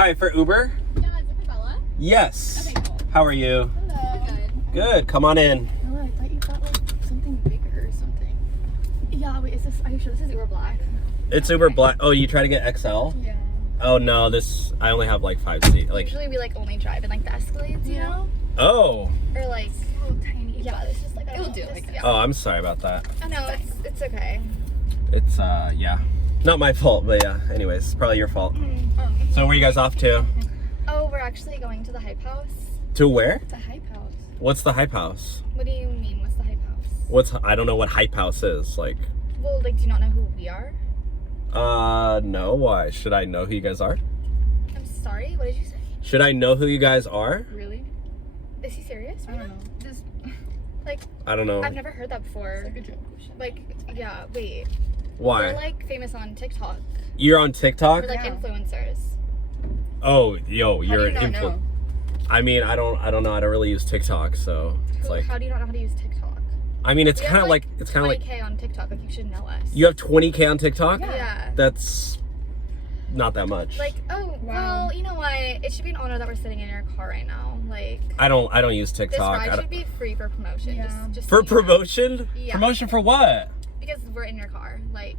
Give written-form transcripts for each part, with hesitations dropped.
Hi, for Uber? Yeah, is it for Bella? Yes. Okay, cool. How are you? Hello. Good. Good. Come on in. Oh, I thought you got like something bigger or something. Yeah, wait, are you sure this is Uber Black? It's Uber Black. Oh, you try to get XL? Yeah. Oh no, I only have like 5 seats. Like. Usually we like only drive in like the Escalades, you know? Oh. Or like, So tiny. yeah, it's just like It'll do, I guess. Oh, I'm sorry about that. I know, it's okay. It's yeah, not my fault, but yeah. Anyways, it's probably your fault. Oh. So where you guys off to? Oh, we're actually going to the Hype House. To where? The Hype House. What's the Hype House? What do you mean, what's the Hype House? I don't know what Hype House is. Like. Well, like, do you not know who we are? No. Why? Should I know who you guys are? I'm sorry, what did you say? Should I know who you guys are? Really? Is he serious? I don't know. Just Like, I don't know. I've never heard that before. like a joke. Like, yeah, wait. Why? We're like famous on TikTok. You're on TikTok? We're like Yeah. influencers. Oh, yo, How you're do you an not influ. know? I mean, I don't know. I don't really use TikTok, so it's like. How do you not know how to use TikTok? I mean, it's We kind of have, like 20K on TikTok, like you should know us. you have 20K on TikTok. Yeah. That's not that much. Like, oh, Wow. well, you know what? It should be an honor that we're sitting in your car right now. Like, I don't use this TikTok. ride I don't- should be free for promotion. Yeah. Just For so you know. promotion? Yeah. Promotion for what? Because we're in your car. Like,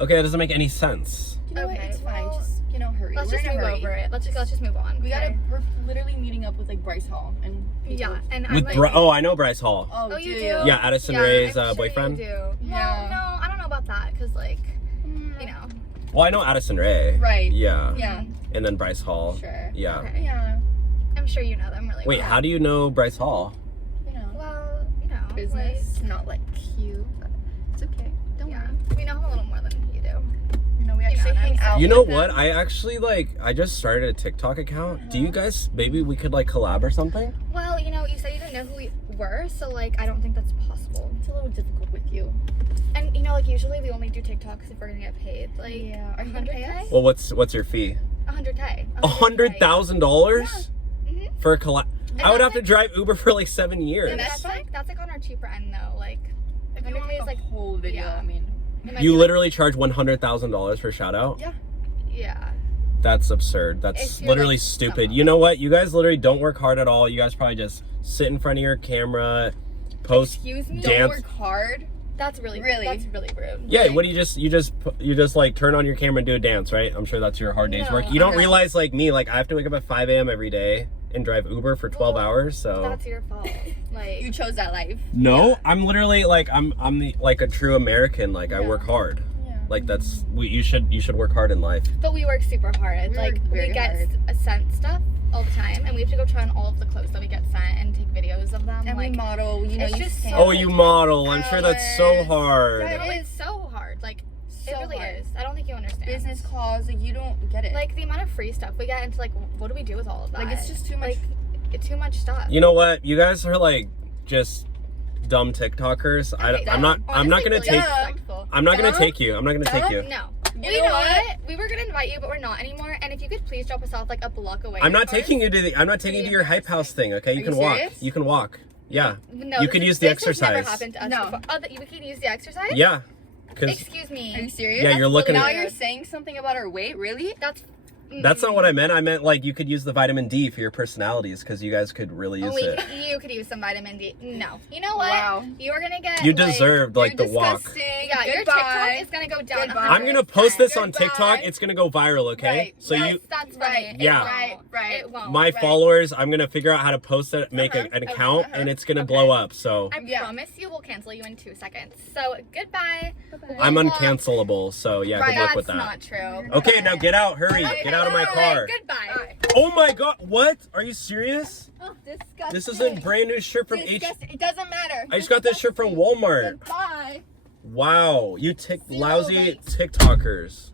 Okay, that doesn't make any sense. You know what? Okay, It's fine. well, Just hurry. let's We're just in a move hurry. over it. Let's just move on. We're literally meeting up with like Bryce Hall and people. Yeah, and I'm With like, oh, I know Bryce Hall. Oh, you do do? Yeah, Addison yeah, Rae's I'm sure boyfriend. You do. Yeah. Well, no, I don't know about that because, like, you know. Well, I know Addison Rae. Right. Yeah. Yeah. And then Bryce Hall. Sure. Yeah. Okay. Yeah. I'm sure you know them really Wait, well. how do you know Bryce Hall? You know. Well, you know, Business, not like cute, but it's okay. Don't Like, yeah, worry. we know him a little more than you do. You know, we You actually know, hang I'm out. You know with what? them. I actually I just started a TikTok account. Do you guys maybe we could like collab or something? Well, you know, you said you didn't know who we were, so like, I don't think that's possible. It's a little difficult with you. And you know, like usually we only do TikToks if we're gonna get paid. Like, Yeah. Are you gonna pay 100K? us? Well, what's your fee? 100K. $100,000 Mhm. for a collab. And I would that's have to drive Uber for like 7 years. And that's that's like on our cheaper end though. Like, If you want 100K is like, whole video, yeah. I mean. it might You be, literally charge $100,000 for a shout out? Yeah. like, yeah. That's absurd. That's If you're, literally like, stupid. someone. You know what? You guys literally don't work hard at all. You guys probably just sit in front of your camera, post. Excuse me. Dance. Don't work hard. That's really Really? That's really rude. Yeah, Like, what do you just like turn on your camera and do a dance, right? I'm sure that's your hard day's No, work. You don't no. realize like me, like I have to wake up at 5 a.m. every day and drive Uber for 12 Well, hours. So That's your fault. Like, You chose that life. no, yeah. I'm literally like I'm the like a true American. Like I Yeah. work hard. Yeah. Like you should work hard in life. but we work super hard. We Like, work we very get hard. sent stuff all the time, and we have to go try on all of the clothes that we get sent and take videos of them. And like, we model, you know, it's you just stand. so Oh, you model. I'm sure that's so Hours. hard. Yeah, no, it it's so hard. Like, so it really hard. is. I don't think you understand. Business calls, like, you don't get it. Like, the amount of free stuff we get, and like, what do we do with all of that? Like, it's just too much. Like, it's too much stuff. You know what? You guys are like just dumb TikTokers. I'm not Honestly, gonna really take. disrespectful. I'm not gonna Dumb? take you. I'm not gonna take you. No. You You know know what? what? We were gonna invite you, but we're not anymore. And if you could please drop us off like a block away. I'm not from taking ours. you to I'm not taking you to your hype house thing. Okay, you Are can you walk. serious? You can walk. Yeah. No, You this could is- use the this has never exercise. happened to us No. before. Oh, that you can use the exercise? Yeah. Because Excuse me. Are you serious? Yeah, you're looking Now at- you're saying something about our weight, really? that's not what I meant. I meant like you could use the vitamin D for your personalities because you guys could really use Only it. you could use some vitamin D. No. You know what? Wow. You are gonna get. You like, deserved like the You're walk. disgusting. Yeah, your Goodbye. TikTok is gonna go down. Goodbye. I'm gonna post this on Goodbye. TikTok. It's gonna go viral. Okay. Right, So right. you. That's Right, funny. yeah. Right, right. It won't. My Right. followers, I'm gonna figure out how to post it, make Uh-huh, an account, uh-huh. and it's gonna Okay. blow up. So I Yeah. promise you we'll cancel you in 2 seconds. So goodbye. I'm We'll walk. uncancelable. So yeah, Right, good luck with that's that. not true. Okay, now get out. Hurry. Okay, Get out of my alright, car. Goodbye. Oh my god. What? Are you serious? Oh, disgusting. This is a brand new shirt from H. Disgusting. It doesn't matter. I just got this shirt from Walmart. Goodbye. Wow, you See you lousy later. TikTokers.